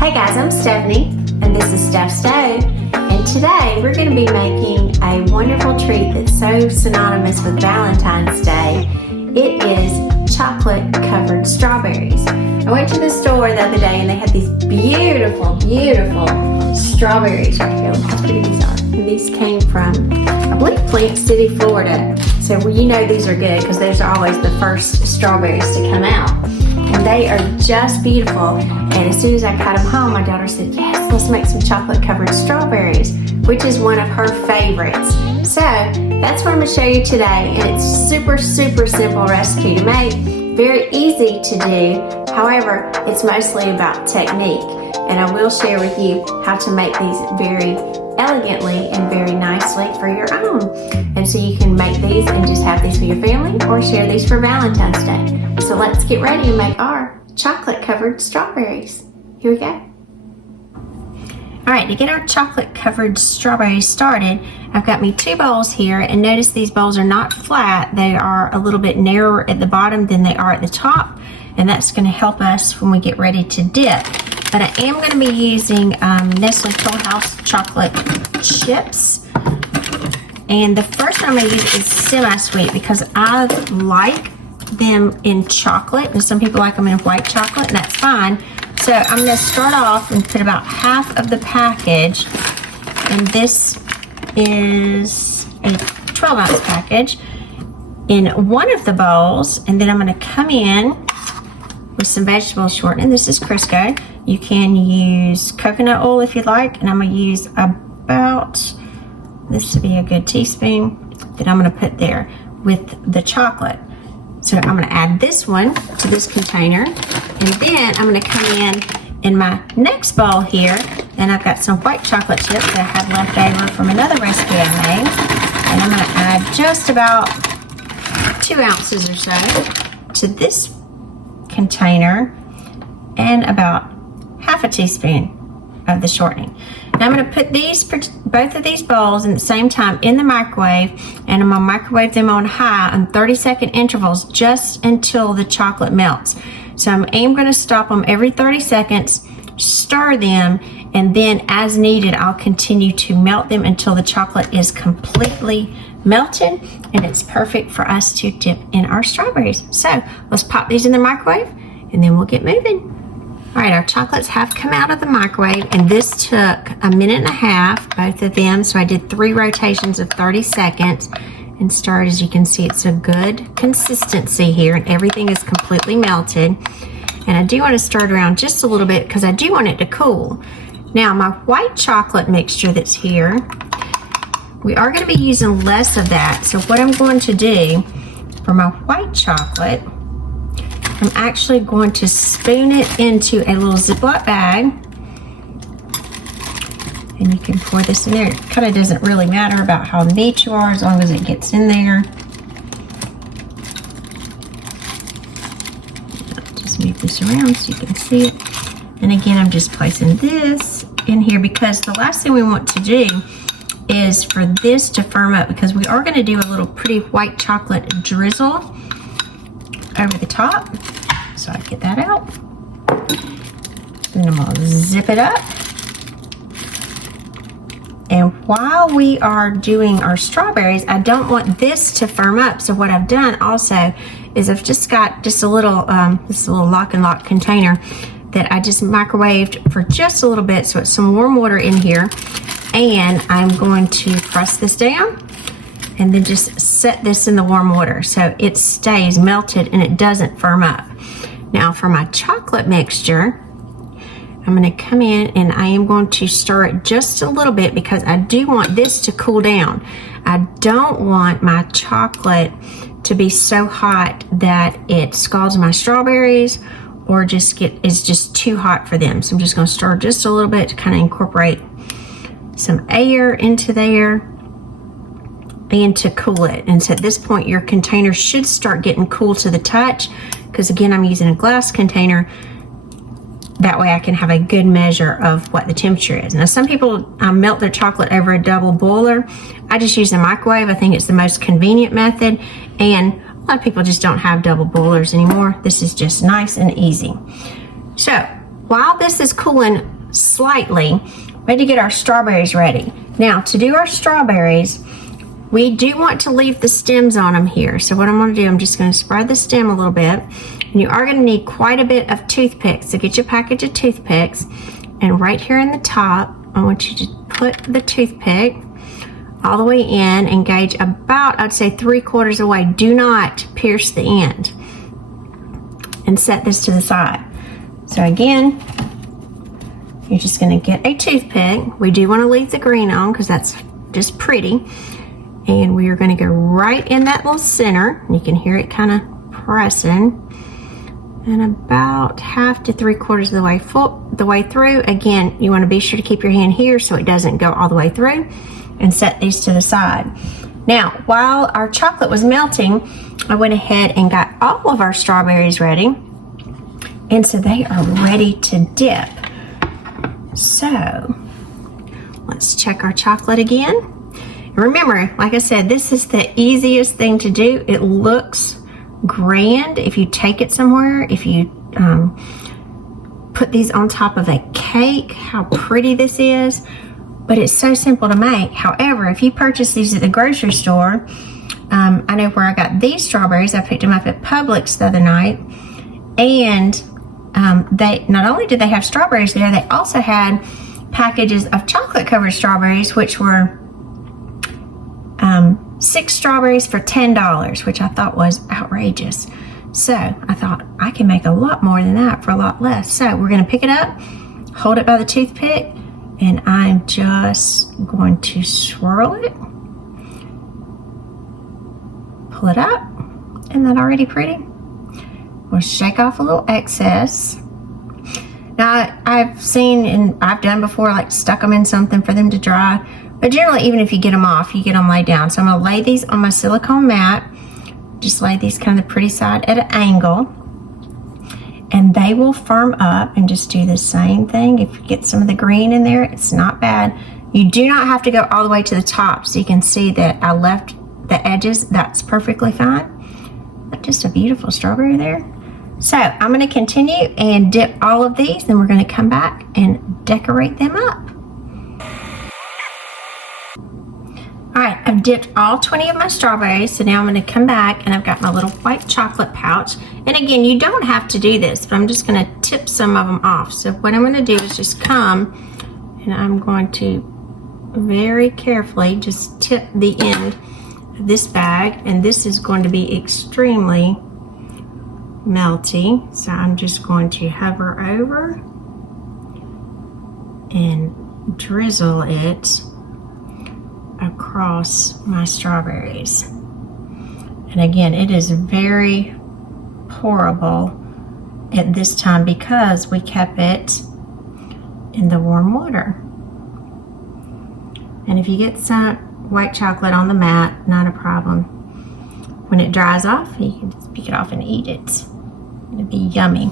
Hey guys, I'm Stephanie, and this is Steph Stove, and today we're going to be making a wonderful treat that's so synonymous with Valentine's Day. It is chocolate covered strawberries. I went to the store the other day and they had these beautiful, beautiful strawberries right here. Look how pretty these are. And these came from, I believe, Plant City, Florida. So you know these are good because those are always the first strawberries to come out. And they are just beautiful. And as soon as I got them home, my daughter said, yes, let's make some chocolate covered strawberries, which is one of her favorites. So that's what I'm gonna show you today. And it's super, super simple recipe to make, very easy to do. However, it's mostly about technique. And I will share with you how to make these very elegantly and very nicely for your own. And so you can make these and just have these for your family or share these for Valentine's Day. So let's get ready to make our chocolate covered strawberries. Here we go. All right, to get our chocolate covered strawberries started, I've got me 2 bowls here, and notice these bowls are not flat. They are a little bit narrower at the bottom than they are at the top, and that's gonna help us when we get ready to dip. But I am gonna be using Nestle Toll House chocolate chips. And the first one I'm gonna use is semi-sweet because I like them in chocolate, and some people like them in white chocolate, and that's fine. So I'm gonna start off and put about half of the package, and this is a 12-ounce package, in one of the bowls, and then I'm gonna come in with some vegetable shortening. This is Crisco. You can use coconut oil if you'd like, and I'm gonna use about, this would be a good teaspoon, that I'm gonna put there with the chocolate. So I'm gonna add this one to this container, and then I'm gonna come in my next bowl here, and I've got some white chocolate chips that I had left over from another recipe I made, and I'm gonna add just about 2 ounces or so to this container, and about half a teaspoon of the shortening. Now I'm going to put both of these bowls at the same time in the microwave, and I'm going to microwave them on high on 30-second intervals just until the chocolate melts. So I am going to stop them every 30 seconds, stir them, and then as needed I'll continue to melt them until the chocolate is completely melted and it's perfect for us to dip in our strawberries. So let's pop these in the microwave and then we'll get moving. All right, our chocolates have come out of the microwave, and this took 1.5 minutes, both of them. So I did 3 rotations of 30 seconds and stirred. As you can see, it's a good consistency here, and everything is completely melted. And I do want to stir it around just a little bit because I do want it to cool. Now, my white chocolate mixture that's here, we are going to be using less of that. So what I'm going to do for my white chocolate, I'm actually going to spoon it into a little Ziploc bag. And you can pour this in there. It kind of doesn't really matter about how neat you are as long as it gets in there. Just move this around so you can see it. And again, I'm just placing this in here because the last thing we want to do is for this to firm up, because we are going to do a little pretty white chocolate drizzle over the top. So I get that out. Then I'm going to zip it up. And while we are doing our strawberries, I don't want this to firm up. So what I've done also is I've just got just a little, this little lock and lock container that I just microwaved for just a little bit. So it's some warm water in here. And I'm going to press this down and then just set this in the warm water so it stays melted and it doesn't firm up. Now for my chocolate mixture, I'm going to come in and I am going to stir it just a little bit because I do want this to cool down. I don't want my chocolate to be so hot that it scalds my strawberries or is just too hot for them. So I'm just going to stir just a little bit to kind of incorporate some air into there and to cool it. And so at this point your container should start getting cool to the touch, because again I'm using a glass container. That way I can have a good measure of what the temperature is. Now some people melt their chocolate over a double boiler. I just use the microwave. I think it's the most convenient method, and a lot of people just don't have double boilers anymore. This is just nice and easy. So while this is cooling slightly, we need to get our strawberries ready. Now, to do our strawberries, we do want to leave the stems on them here. So what I'm going to do, I'm just going to spread the stem a little bit. And you are going to need quite a bit of toothpicks. So get your package of toothpicks. And right here in the top, I want you to put the toothpick all the way in and gauge about, I'd say 3/4 of the way. Do not pierce the end. And set this to the side. So again, you're just going to get a toothpick. We do want to leave the green on because that's just pretty. And we are going to go right in that little center. You can hear it kind of pressing. And about 1/2 to 3/4 of the way through. Again, you want to be sure to keep your hand here so it doesn't go all the way through. And set these to the side. Now, while our chocolate was melting, I went ahead and got all of our strawberries ready. And so they are ready to dip. So, let's check our chocolate again. Remember, like I said, this is the easiest thing to do. It looks grand if you take it somewhere, if you put these on top of a cake, how pretty this is. But it's so simple to make. However, if you purchase these at the grocery store, I know where I got these strawberries. I picked them up at Publix the other night. And they not only did they have strawberries there, they also had packages of chocolate covered strawberries, which were 6 strawberries for $10, which I thought was outrageous. So I thought I can make a lot more than that for a lot less. So we're going to pick it up, hold it by the toothpick, and I'm just going to swirl it, pull it up. Isn't that already pretty? We'll shake off a little excess. Now I've seen and I've done before, like stuck them in something for them to dry. But generally, even if you get them off, you get them laid down. So I'm going to lay these on my silicone mat. Just lay these kind of the pretty side at an angle. And they will firm up, and just do the same thing. If you get some of the green in there, it's not bad. You do not have to go all the way to the top. So you can see that I left the edges. That's perfectly fine. Just a beautiful strawberry there. So I'm going to continue and dip all of these. Then we're going to come back and decorate them up. Alright, I've dipped all 20 of my strawberries, so now I'm going to come back and I've got my little white chocolate pouch. And again, you don't have to do this, but I'm just going to tip some of them off. So what I'm going to do is just come and I'm going to very carefully just tip the end of this bag. And this is going to be extremely melty. So I'm just going to hover over and drizzle it across my strawberries. And again, it is very pourable at this time because we kept it in the warm water. And if you get some white chocolate on the mat, not a problem. When it dries off, you can just pick it off and eat it. It'll be yummy.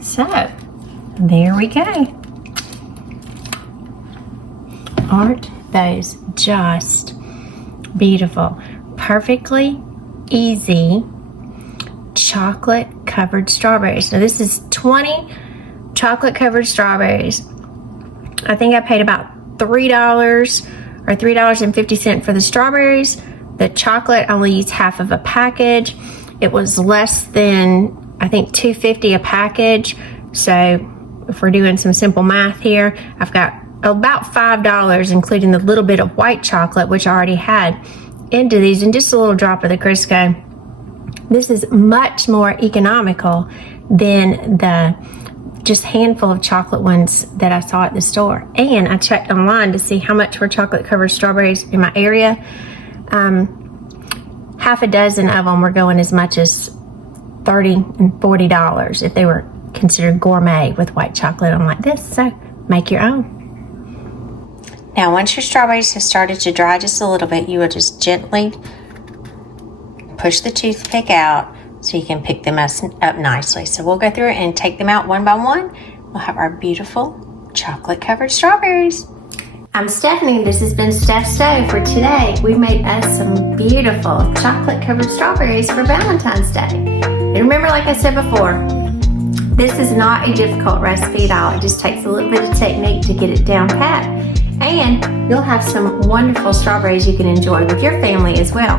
So there we go. Aren't those just beautiful? Perfectly easy chocolate covered strawberries. Now this is 20 chocolate covered strawberries. I think I paid about $3 or $3.50 for the strawberries. The chocolate I only used half of a package. It was less than, I think, $2.50 a package. So if we're doing some simple math here, I've got about $5, including the little bit of white chocolate, which I already had into these, and just a little drop of the Crisco. This is much more economical than the just handful of chocolate ones that I saw at the store. And I checked online to see how much were chocolate covered strawberries in my area. Half a dozen of them were going as much as $30 and $40 if they were considered gourmet with white chocolate on like this. So make your own. Now, once your strawberries have started to dry just a little bit, you will just gently push the toothpick out so you can pick them up nicely. So we'll go through and take them out one by one. We'll have our beautiful chocolate covered strawberries. I'm Stephanie. This has been Steph's Day for today. We made us some beautiful chocolate covered strawberries for Valentine's Day. And remember, like I said before, This is not a difficult recipe at all. It just takes a little bit of technique to get it down pat. And you'll have some wonderful strawberries you can enjoy with your family as well.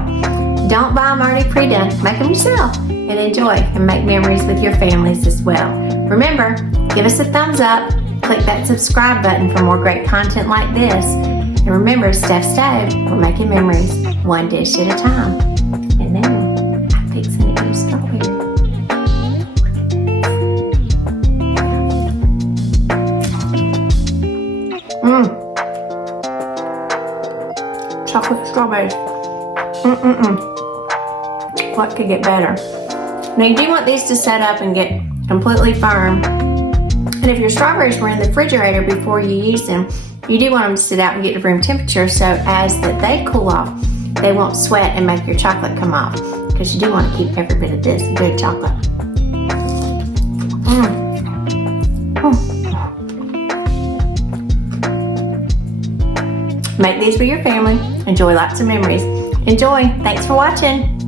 Don't buy them already pre-done. Make them yourself and enjoy and make memories with your families as well. Remember, give us a thumbs up. Click that subscribe button for more great content like this. And remember, Steph Stove, we're making memories one dish at a time. And now, I'm fixing to eat a strawberry. Chocolate strawberries. What could get better? Now you do want these to set up and get completely firm. And if your strawberries were in the refrigerator before you use them, you do want them to sit out and get to room temperature so as that they cool off, they won't sweat and make your chocolate come off. Because you do want to keep every bit of this good chocolate. Make these for your family. Enjoy lots of memories. Enjoy. Thanks for watching.